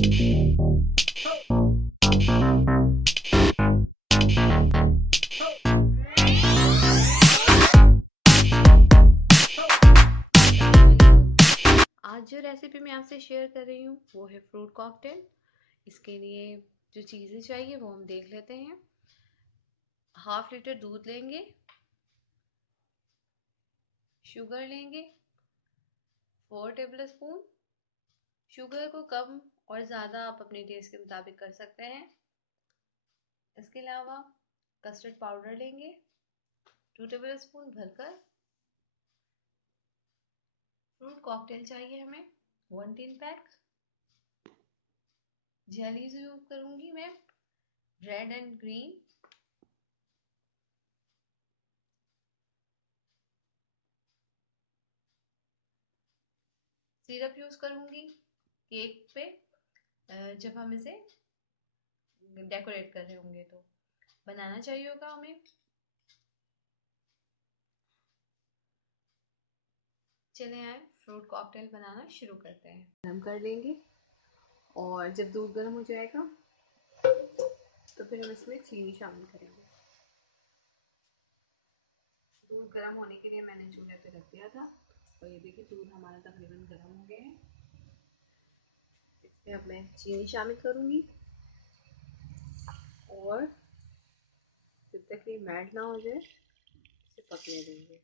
आज जो रेसिपी मैं आपसे शेयर कर रही हूँ वो है फ्रूट कॉकटेल। इसके लिए जो चीज़ें चाहिए वो हम देख लेते हैं। 1/2 लीटर दूध लेंगे, शुगर लेंगे 4 टेबल स्पून। शुगर को कम और ज़्यादा आप अपने टेस्ट के मुताबिक कर सकते हैं। इसके अलावा कस्टर्ड पाउडर लेंगे 2 टेबल स्पून भरकर। फ्रूट कॉकटेल चाहिए हमें 1 टिन पैक। जेलीज यूज करूंगी मैं red and green. Syrup use करूंगी केक पे जब हम इसे डेकोरेट कर रहे होंगे तो। बनाना चाहिए होगा हमें। चले आए फ्रूट कॉकटेल बनाना शुरू करते हैं। गरम कर लेंगे और जब दूध गर्म हो जाएगा तो फिर हम इसमें चीनी शामिल करेंगे। दूध गर्म होने के लिए मैंने चूल्हे पे रख दिया था और ये देखिए दूध हमारा तकरीबन गर्म हो गया है। इसमें अब मैं चीनी शामिल करूंगी और जब तक ये मेल्ट ना हो जाए इसे पकने देंगे।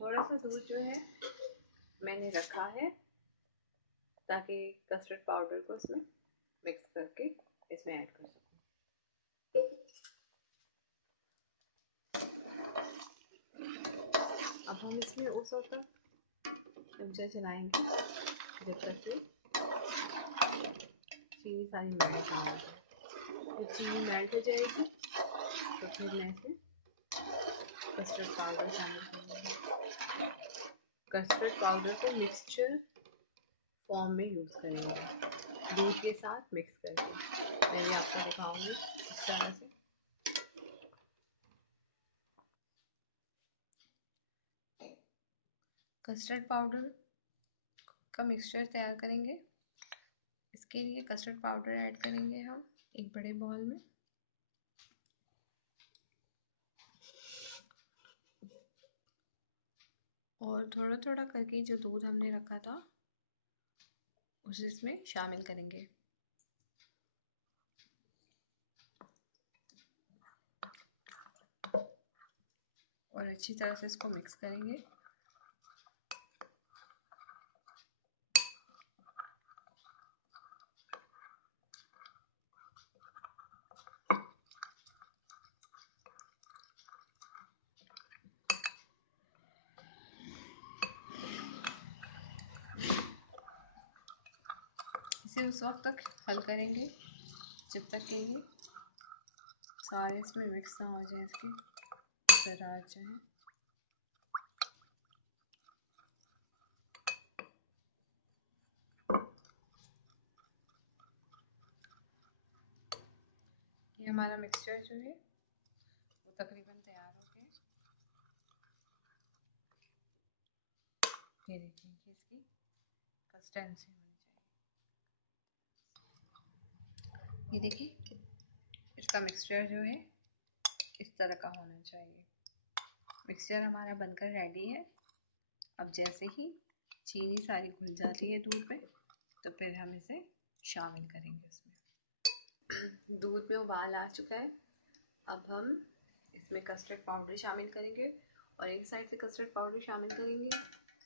थोड़ा सा दूध जो है मैंने रखा है ताकि कस्टर्ड पाउडर को इसमें मिक्स करके इसमें ऐड कर सकूं। अब हम इसमें उस वक्त तक चमचा चलाएंगे जब तक कि चीनी सारी मेल्ट ना हो जाए। जब चीनी मेल्ट हो जाएगी तो फिर मैं इसमें कस्टर्ड पाउडर शामिल करूँगी। कस्टर्ड पाउडर को मिक्सचर फॉर्म में यूज़ करेंगे दूध के साथ मिक्स करके। मैं भी आपको दिखाऊंगी इस तरह से। कस्टर्ड पाउडर का मिक्सचर तैयार करेंगे। इसके लिए कस्टर्ड पाउडर ऐड करेंगे हम एक बड़े बाउल में। और थोड़ा थोड़ा करके जो दूध हमने रखा था उसे इसमें शामिल करेंगे। और अच्छी तरह से इसको मिक्स करेंगे। इसे उस वक्त तक हल करेंगे जब तक कि ये सारे इसमें मिक्स ना हो जाए, इसके ज़रात जो है। ये हमारा मिक्सचर जो है वो तकरीबन तैयार हो गया। ये देखिए कि इसकी कंसिस्टेंसी होनी चाहिए। ये देखिए इसका मिक्सचर जो है इस तरह का होना चाहिए। मिक्सचर हमारा बनकर रेडी है। अब जैसे ही चीनी सारी घुल जाती है दूध में तो फिर हम इसे शामिल करेंगे इसमें। दूध में उबाल आ चुका है। अब हम इसमें कस्टर्ड पाउडर शामिल करेंगे और एक साइड से कस्टर्ड पाउडर शामिल करेंगे।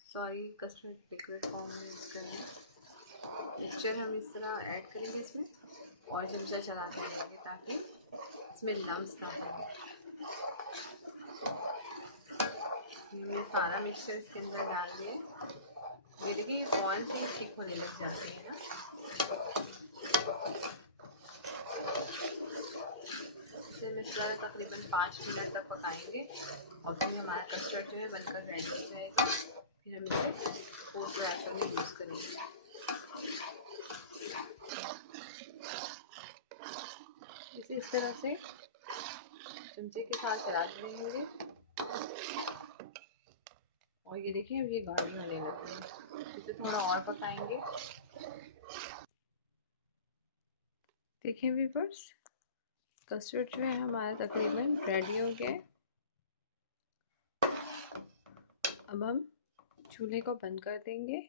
सॉरी, कस्टर्ड लिक्विड फॉर्म में यूज़ करेंगे। मिक्सचर हम इस तरह ऐड करेंगे इसमें और चमचा चलाते रहेंगे ताकि इसमें लम्स ना पड़े। ये सारा मिक्सचर इसके अंदर डाल दिए। ये देखिए फ़ौरन से ही ठीक होने लग जाती है ना। इसे मिक्सचर तकरीबन 5 मिनट तक पकाएंगे और फिर हमारा कस्टर्ड जो है बनकर रेडी हो जाएगा। फिर हम इसे फूड प्रोसेसर में यूज़ करेंगे। इसे इस तरह से चमचे के साथ चलाते रहेंगे और ये देखिए अब ये गाढ़ी होने लगी है। इसे थोड़ा और पकाएंगे। देखिए व्यूअर्स, कस्टर्ड जो है हमारा तकरीबन रेडी हो गया है। अब हम चूल्हे को बंद कर देंगे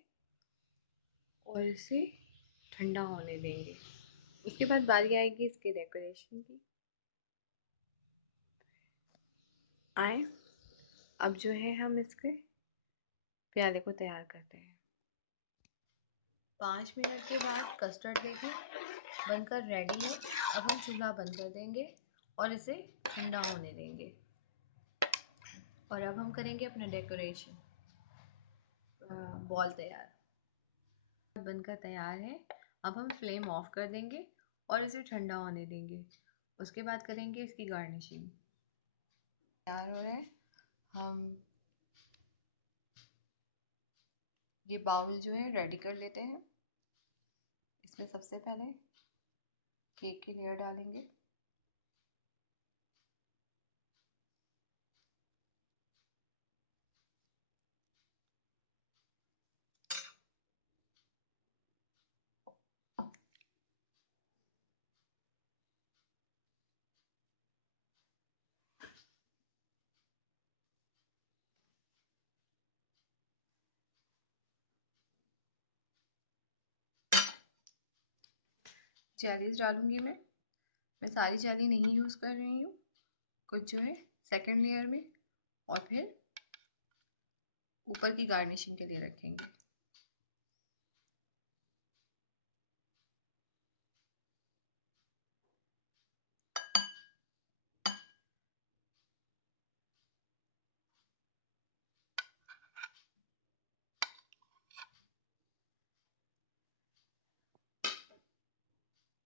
और इसे ठंडा होने देंगे। उसके बाद बारी आएगी इसके डेकोरेशन की। आए, अब जो है हम इसके प्याले को तैयार करते हैं। 5 मिनट के बाद कस्टर्ड देखिए बनकर रेडी है। अब हम चूल्हा बंद कर देंगे और इसे ठंडा होने देंगे। और अब हम करेंगे अपना डेकोरेशन बॉल तैयार। बनकर तैयार है। अब हम फ्लेम ऑफ कर देंगे और इसे ठंडा होने देंगे। उसके बाद करेंगे इसकी गार्निशिंग। तैयार हो रहा है। हम ये बाउल जो है रेडी कर लेते हैं। इसमें सबसे पहले केक की लेयर डालेंगे। जेलीज डालूंगी मैं सारी जेली नहीं यूज़ कर रही हूँ। कुछ जो है सेकंड लेयर में और फिर ऊपर की गार्निशिंग के लिए रखेंगे।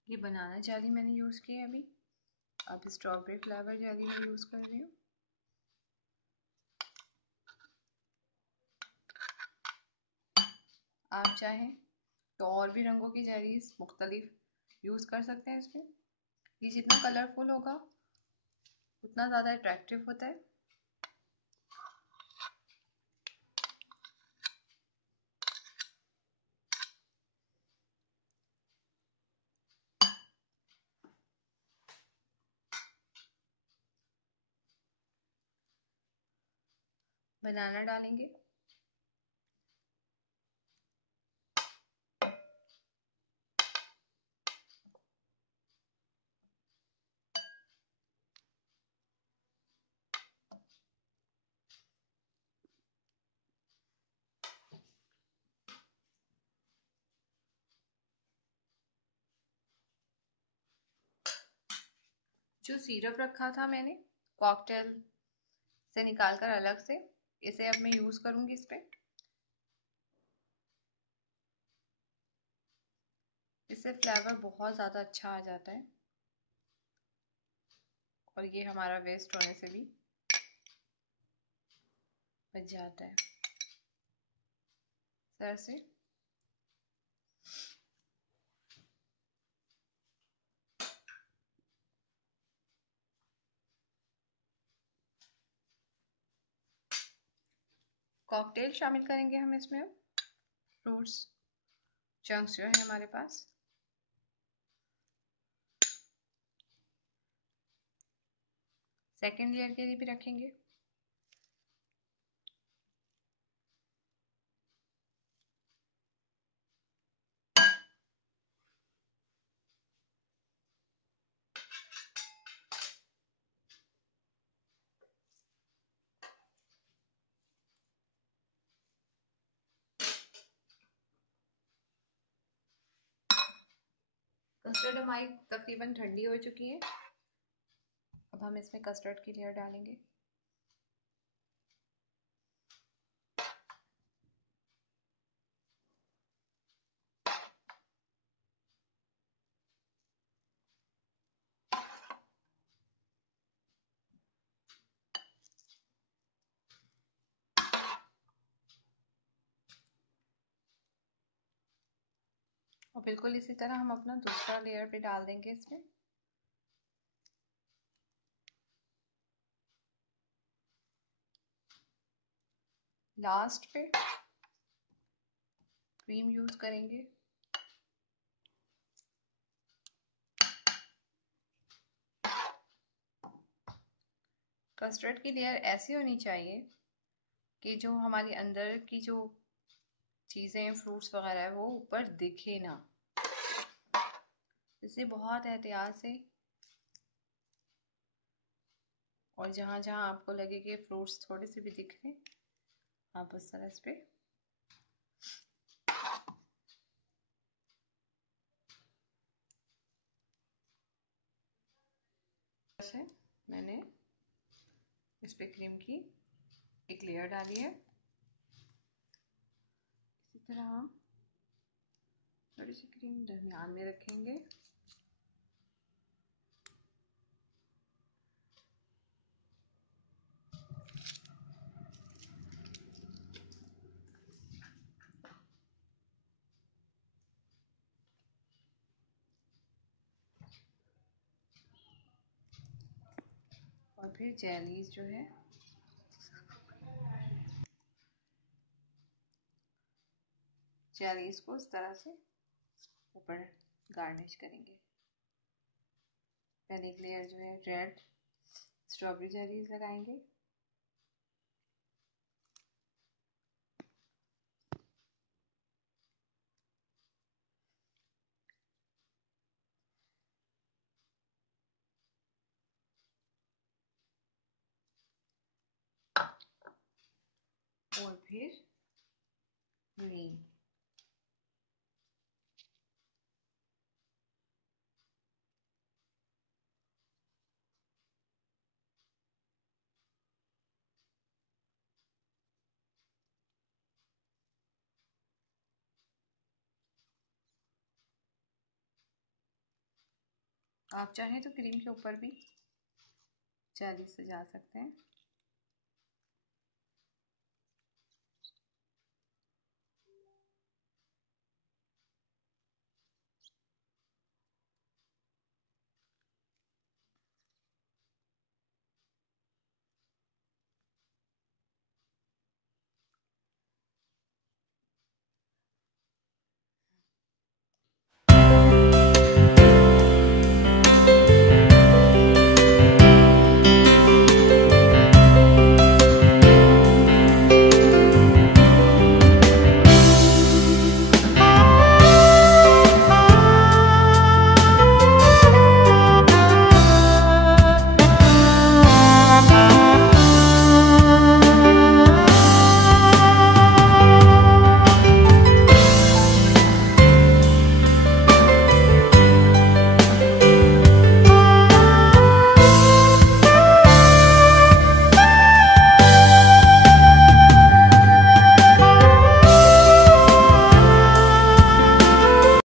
ये बनाना जेली मैंने यूज़ की है अभी। अब स्ट्रॉबेरी फ्लेवर जेली मैं यूज़ कर रही हूँ। आप चाहें तो और भी रंगों की जेलीज मुख्तलिफ यूज़ कर सकते हैं इसमें। ये जितना कलरफुल होगा उतना ज़्यादा अट्रैक्टिव होता है। बनाना डालेंगे। जो सिरप रखा था मैंने कॉकटेल से निकाल कर अलग से, इसे अब मैं यूज़ करूँगी इस पर। इससे फ्लेवर बहुत ज़्यादा अच्छा आ जाता है और ये हमारा वेस्ट होने से भी बच जाता है। सर से कॉकटेल शामिल करेंगे हम इसमें। फ्रूट्स चंक्स जो है हमारे पास, सेकेंड लेयर के लिए भी रखेंगे। कस्टर्ड हमारी तकरीबन ठंडी हो चुकी है। अब हम इसमें कस्टर्ड की लेयर डालेंगे। और बिल्कुल इसी तरह हम अपना दूसरा लेयर पे डाल देंगे इसमें। लास्ट पे क्रीम यूज़ करेंगे। कस्टर्ड की लेयर ऐसी होनी चाहिए कि जो हमारी अंदर की जो चीज़ें फ्रूट्स वगैरह है वो ऊपर दिखे ना। इसे बहुत एहतियात से, और जहाँ जहाँ आपको लगे कि फ्रूट्स थोड़े से भी दिख रहे, आप उस तरह से मैंने इस पे क्रीम की एक लेयर डाली है। इसी तरह हम थोड़ी सी क्रीम दरमियान में रखेंगे। और फिर जेलीज जो है जेलीज को इस तरह से ऊपर गार्निश करेंगे। पहले एक लेयर जो है रेड स्ट्रॉबेरी जेलीज लगाएंगे। और फिर ग्रीन। आप चाहें तो क्रीम के ऊपर भी जेली सजा सकते हैं।